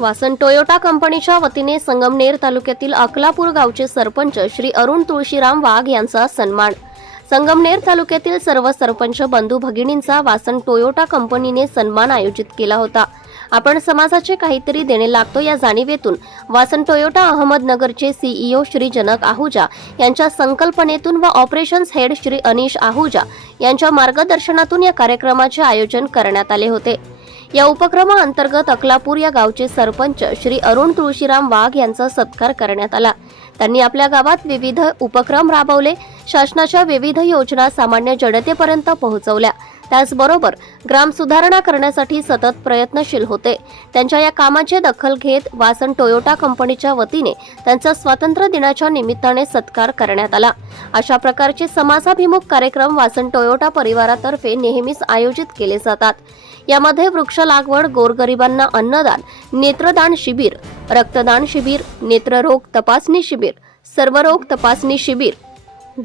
वासन टोयोटा कंपनीच्या वतीने संगमनेर तालुक्यातील अकलापूर गावचे सरपंच श्री अरुण तुळशीराम वाघ यांचा सन्मान संगमनेर तालुक्यातील सर्व सरपंच बंधू भगिनींचा वासन टोयोटा कंपनीने सन्मान आयोजित केला होता आपण समाजाचे काहीतरी देणे लागतो या जाणीवेतून वासन टोयोटा अहमदनगरचे सीईओ e श्री जनक आहुजा यांच्या संकल्पनेतून व ऑपरेशन्स हेड श्री अनिश आहुजा यांच्या मार्गदर्शनातून या कार्यक्रमाचे आयोजन करण्यात आले होते या उपक्रमाअंतर्गत अकलापूर या गावचे सरपंच श्री अरुण तुळशीराम वाघ यांचा सत्कार करण्यात आला त्यांनी आपल्या गावात विविध उपक्रम राबवले शासनाच्या विविध योजना सामान्य जनतेपर्यंत पोहोचवल्या त्याचबरोबर ग्राम सुधारणा करण्यासाठी सतत प्रयत्नशील होते त्यांच्या या कामाची दखल घेत वासन टोयोटा कंपनीच्या वतीने त्यांचा स्वातंत्र्य दिनाच्या निमित्ताने सत्कार करण्यात आला अशा प्रकारचे समासाभिमुख कार्यक्रम वासन टोयोटा परिवारातर्फे नेहमीच आयोजित केले जातात यामध्ये वृक्ष लागवड गोरगरिबांना अन्नदान नेत्रदान शिबिर रक्तदान शिबिर नेत्ररोग तपासणी शिबिर सर्वरोग तपासणी शिबिर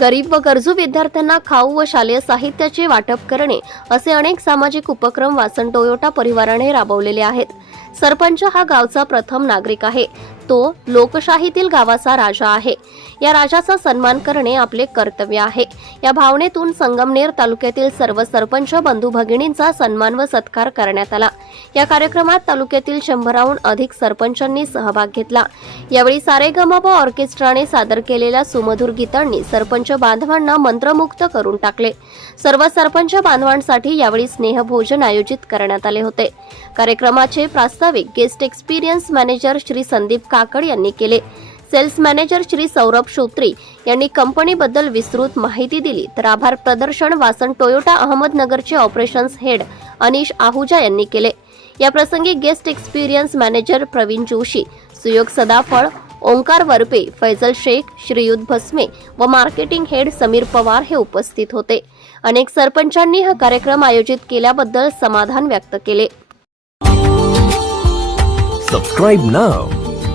गरीब व गरजू विद्यार्थ्यांना खाऊ व शालेय साहित्याचे वाटप करणे असे अनेक सामाजिक उपक्रम वासन टोयोटा परिवाराने राबवलेले आहेत सरपंच हा गावचा प्रथम नागरिक आहे तो लोकशाहीतील गावाचा राजा आहे या राजाचा सन्मान करणे आपले कर्तव्य आहे या भावनेतून संगमनेर तालुक्यातील सर्व सरपंच बंधू भगिनींचा सन्मान व सत्कार करण्यात आला या कार्यक्रमात तालुक्यातील शंभराहून अधिक सरपंचांनी सहभाग घेतला यावेळी सारेगमप ऑर्केस्ट्राने सादर केलेल्या सुमधुर गीतांनी सरपंच बांधवांना मंत्रमुक्त करून टाकले सर्व सरपंच बांधवांसाठी यावेळी स्नेहभोजन आयोजित करण्यात आले होते कार्यक्रमाचे प्रास्ताविक guest experience manager Shri Sandeep Kakad यांनी केले सेल्स मॅनेजर श्री सौरभ श्रोत्री यांनी कंपनीबद्दल विस्तृत माहिती दिली तर आभार प्रदर्शन वासन टोयोटा अहमदनगरचे ऑपरेशन्स हेड अनिश आहुजा यांनी केले या प्रसंगी guest experience manager Pravin Joshi Suyog Sadaphal Omkar Varpe Faizal Shaikh श्रीयुत भस्मे व मार्केटिंग हेड समीर पवार हे उपस्थित होते अनेक सरपंचांनी हा कार्यक्रम आयोजित केल्याबद्दल समाधान व्यक्त केले subscribe now